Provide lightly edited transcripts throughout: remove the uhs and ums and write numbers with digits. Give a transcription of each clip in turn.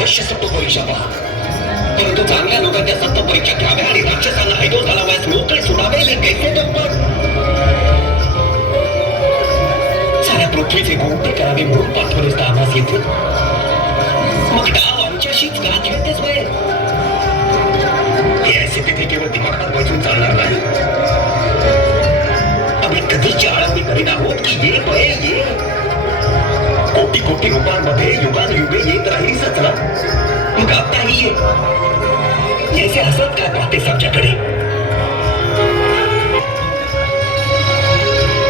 अवश्य सत्व परीक्षा पहा, परंतु चांगल्या लोकांच्या सत्व परीक्षा घ्याव्या आणि राक्षसांना हैदोस घालावयास मोकळे सोडावे हे कैसे जमपण? साऱ्या पृथ्वीचे कोणते करावे म्हणून पाठवलेस तर आम्हास येथून? मग डाव आमच्याशीच का खेळतेस वय? हे असे तिथे केवळ दिमागात बसून चालणार नाही. आम्ही कधीची आळवणी करीत आहोत की ये बये ये. कोटी कोटी रूपांमध्ये युगानुयुगे येत राहीलच ना. मग आताही ये. याचे हसत काय पाहतेस आमच्याकडे?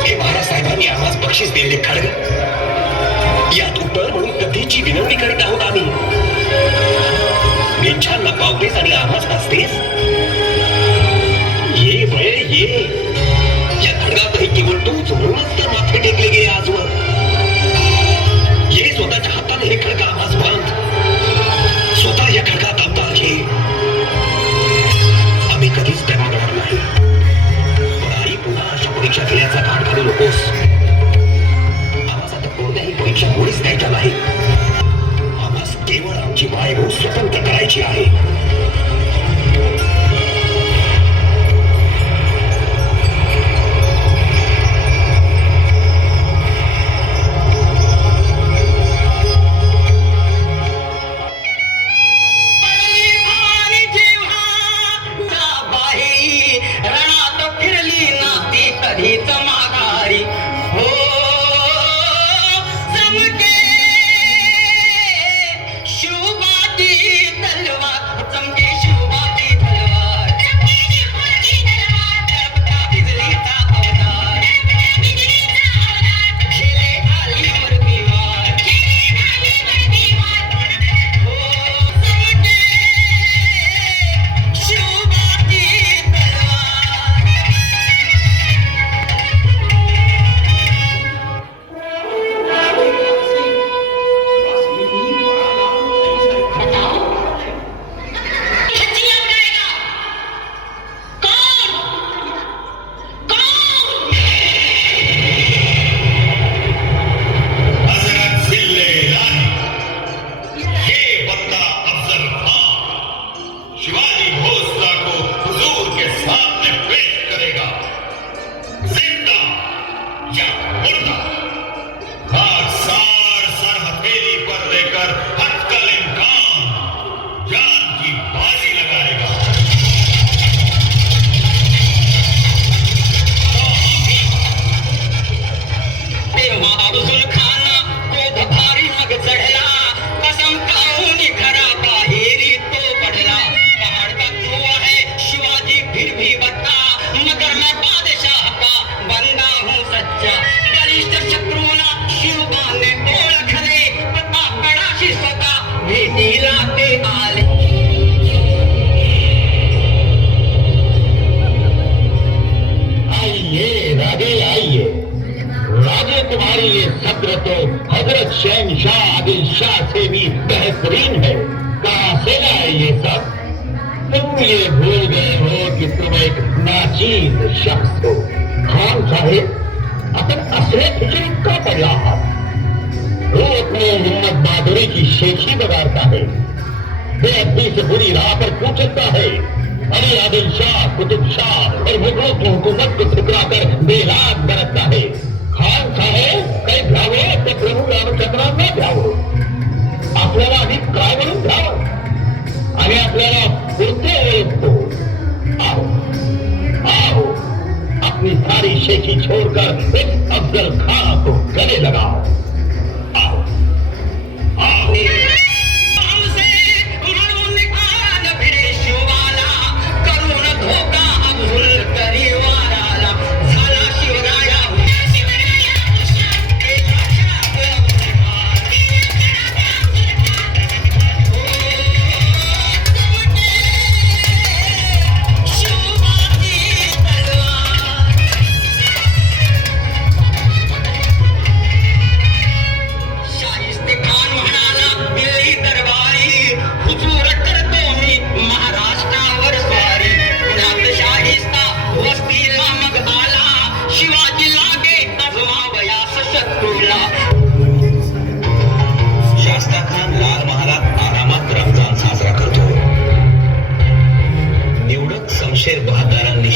हे महाराजसाहेबांनी आम्हास बक्षीस दिले खडग, यात उत्तर म्हणून कधीची विनवणी करीत आहोत आम्ही. नेच्छांना पावतेस आणि आम्हास हसतेस. ये बये ये. या खडगातही केवळ तूच म्हणूनच तर माथे टेकले गेले आजवर. ये स्वतःच्या हाताने हे खडगा आम्हास बांध. स्वतः या खडगात अवतार घे. आम्ही कधीच त्या मागणार नाही. पण आई पुन्हा अशा परीक्षा घेण्याचा घाट घालू नकोस. आम्हास आता कोणत्याही परीक्षा मुळीच द्यायच्या नाही. आम्हास केवळ आमची वायभव स्वतंत्र करायची आहे.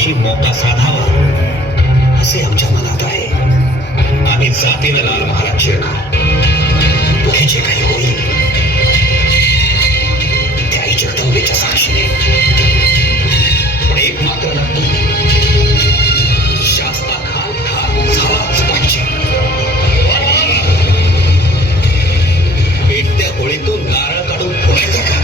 शिवाजींशी मोका साधावा असे आमच्या मनात आहे. आम्ही जातीनं लाल महाराज चिरणार. पुढे जे काही होईल ते आई जगदंबेच्या साक्षीने. पण एक मात्र नक्की, शास्ता खान झालाच पाहिजे. पेटत्या होळीतून नारळ काढून फोडायचा का?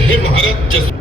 हे महाराज